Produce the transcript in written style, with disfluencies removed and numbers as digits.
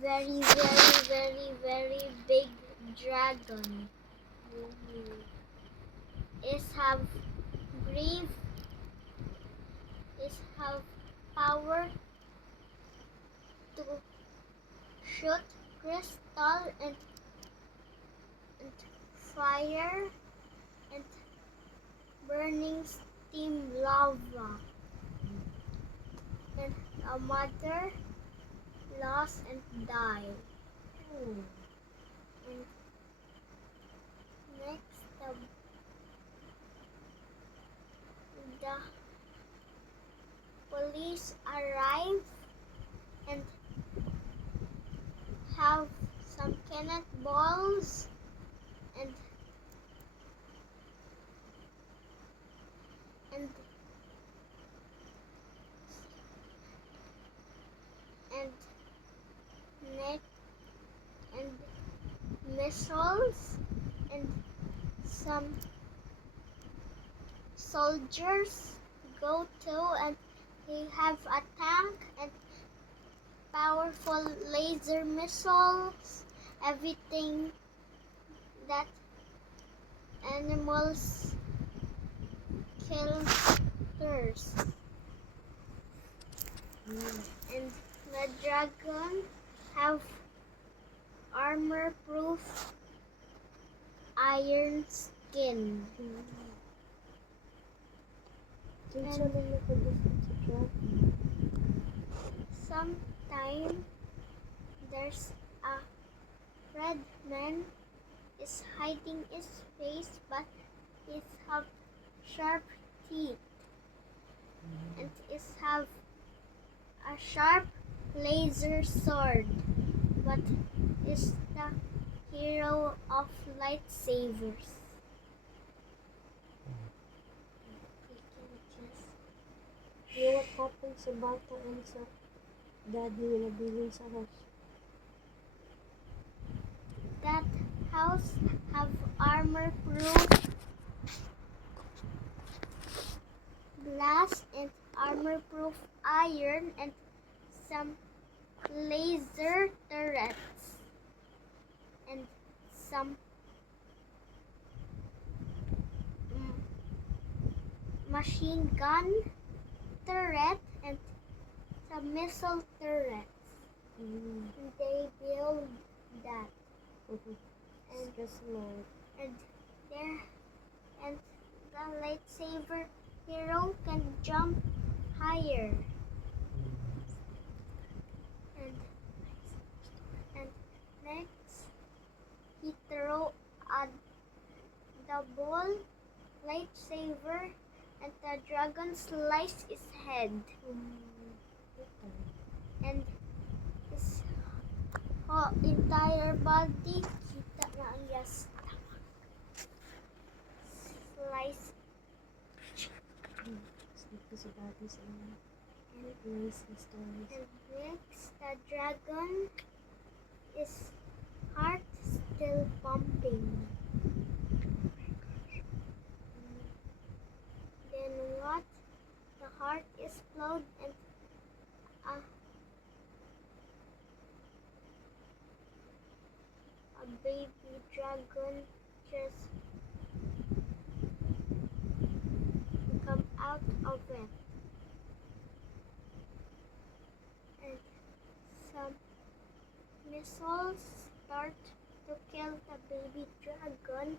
very big dragon. Is have brave. Is have power to shoot crystal and fire and burning steam lava. And a mother lost and died. And next the police arrive and have some cannonballs and and and net and missiles and some soldiers go to and they have a tank and powerful laser missiles, everything that animals kill first. And the dragon have armor-proof iron skin. Sometime there's a red man is hiding his face, but he have sharp teeth and is have a sharp laser sword, but is the hero of lightsabers. What happened sa bata and sa daddy na nabiling sa house? That house have armor-proof glass and armor-proof iron and some laser turrets and some machine gun turret and some missile turrets. And they build that. And there and the lightsaber hero can jump higher. And next he throw a double lightsaber and the dragon slice his head. And his whole entire body kita na ang yes slice. Kasi dati sa nice stories. And next the dragon is heart still pumping. Then what? The heart explode and a baby dragon just come out of it. And some missiles start to kill the baby dragon